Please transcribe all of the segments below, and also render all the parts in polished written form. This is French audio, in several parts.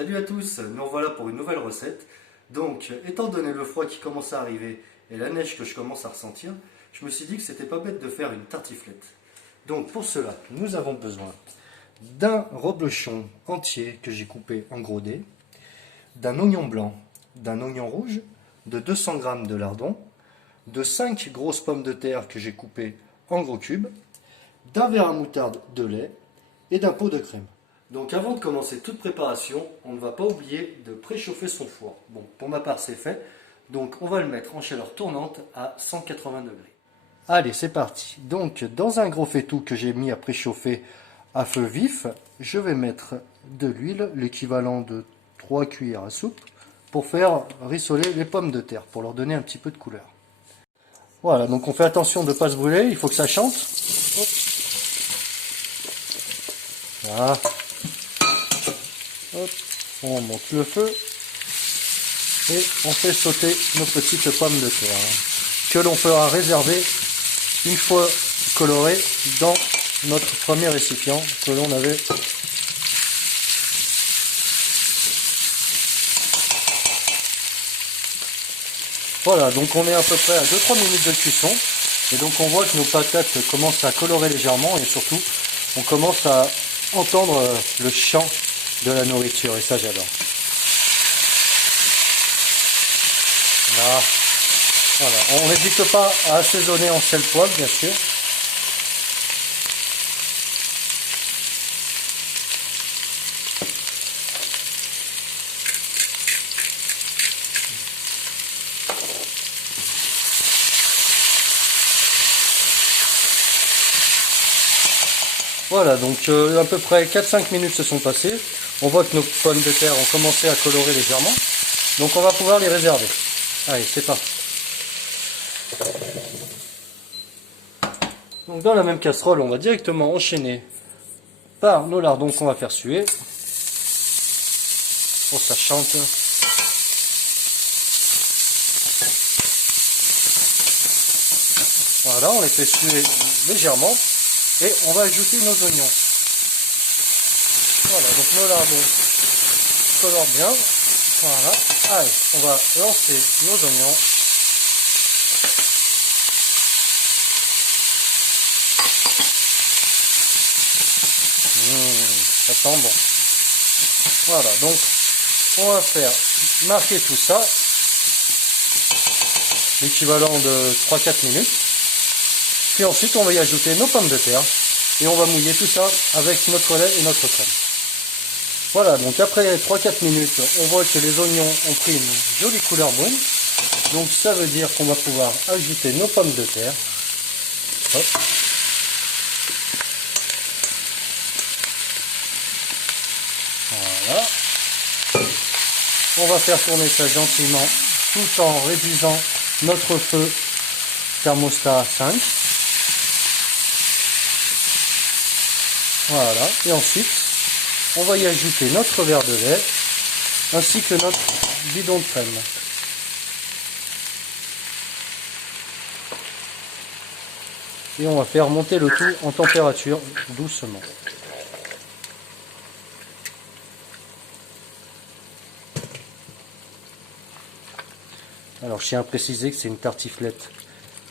Salut à tous, nous revoilà pour une nouvelle recette. Donc, étant donné le froid qui commence à arriver et la neige que je commence à ressentir, je me suis dit que c'était pas bête de faire une tartiflette. Donc pour cela, nous avons besoin d'un reblochon entier que j'ai coupé en gros dés, d'un oignon blanc, d'un oignon rouge, de 200 g de lardons, de 5 grosses pommes de terre que j'ai coupées en gros cubes, d'un verre à moutarde de lait et d'un pot de crème. Donc avant de commencer toute préparation, on ne va pas oublier de préchauffer son four. Bon, pour ma part c'est fait, donc on va le mettre en chaleur tournante à 180 degrés. Allez, c'est parti. Donc dans un gros faitout que j'ai mis à préchauffer à feu vif, je vais mettre de l'huile, l'équivalent de 3 cuillères à soupe, pour faire rissoler les pommes de terre, pour leur donner un petit peu de couleur. Voilà, donc on fait attention de ne pas se brûler, il faut que ça chante. Hop. Voilà. Hop, on monte le feu et on fait sauter nos petites pommes de terre que l'on fera réserver une fois colorées dans notre premier récipient que l'on avait. Voilà, donc on est à peu près à 2-3 minutes de cuisson et donc on voit que nos patates commencent à colorer légèrement et surtout on commence à entendre le chant de la nourriture et ça j'adore. Là, voilà. On n'hésite pas à assaisonner en sel poivre bien sûr. Voilà, donc à peu près 4-5 minutes se sont passées. On voit que nos pommes de terre ont commencé à colorer légèrement. Donc on va pouvoir les réserver. Allez, c'est parti. Donc dans la même casserole, on va directement enchaîner par nos lardons qu'on va faire suer. Oh, ça chante. Voilà, on les fait suer légèrement. Et on va ajouter nos oignons. Voilà, donc nos lardons colorent bien. Voilà. Allez, on va lancer nos oignons. Ça sent bon. Voilà, donc on va faire marquer tout ça. L'équivalent de 3-4 minutes. Puis ensuite, on va y ajouter nos pommes de terre et on va mouiller tout ça avec notre lait et notre crème. Voilà, donc après 3-4 minutes, on voit que les oignons ont pris une jolie couleur brune. Donc ça veut dire qu'on va pouvoir ajouter nos pommes de terre. Hop. Voilà. On va faire tourner ça gentiment tout en réduisant notre feu thermostat à 5. Voilà, et ensuite, on va y ajouter notre verre de lait, ainsi que notre bidon de crème. Et on va faire monter le tout en température doucement. Alors, je tiens à préciser que c'est une tartiflette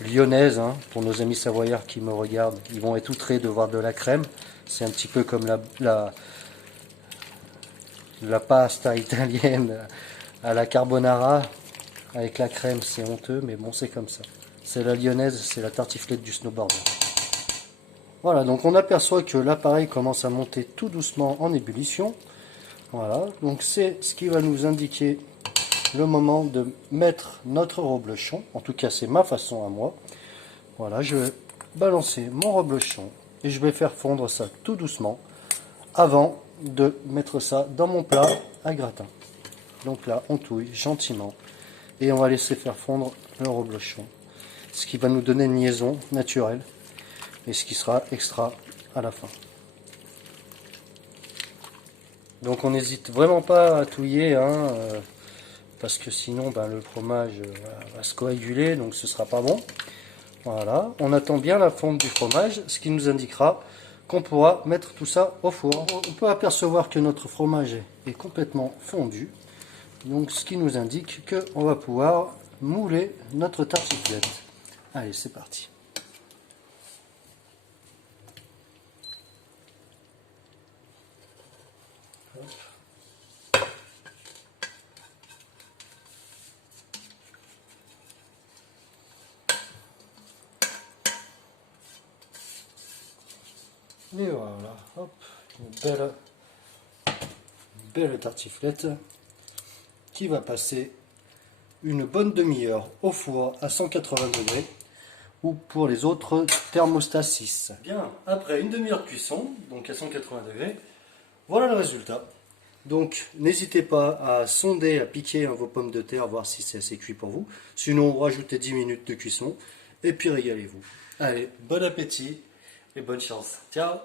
lyonnaise, hein, pour nos amis savoyards qui me regardent. Ils vont être outrés de voir de la crème. C'est un petit peu comme la pasta italienne à la carbonara avec la crème, c'est honteux, mais bon, c'est comme ça. C'est la lyonnaise, c'est la tartiflette du snowboard. Voilà, donc on aperçoit que l'appareil commence à monter tout doucement en ébullition. Voilà, donc c'est ce qui va nous indiquer le moment de mettre notre reblochon. En tout cas, c'est ma façon à moi. Voilà, je vais balancer mon reblochon et je vais faire fondre ça tout doucement avant de mettre ça dans mon plat à gratin. Donc là, on touille gentiment et on va laisser faire fondre le reblochon, ce qui va nous donner une liaison naturelle et ce qui sera extra à la fin. Donc on n'hésite vraiment pas à touiller, hein, parce que sinon le fromage va se coaguler, donc ce sera pas bon. Voilà, on attend bien la fonte du fromage, ce qui nous indiquera qu'on pourra mettre tout ça au four. On peut apercevoir que notre fromage est complètement fondu. Donc ce qui nous indique qu'on va pouvoir mouler notre tartiflette. Allez, c'est parti. Et voilà, hop, une belle tartiflette qui va passer une bonne demi-heure au four à 180 degrés ou pour les autres thermostat 6. Bien, après une demi-heure de cuisson, donc à 180 degrés, voilà le résultat. Donc n'hésitez pas à sonder, à piquer vos pommes de terre, voir si c'est assez cuit pour vous. Sinon, rajoutez 10 minutes de cuisson et puis régalez-vous. Allez, bon appétit et bonne chance. Ciao!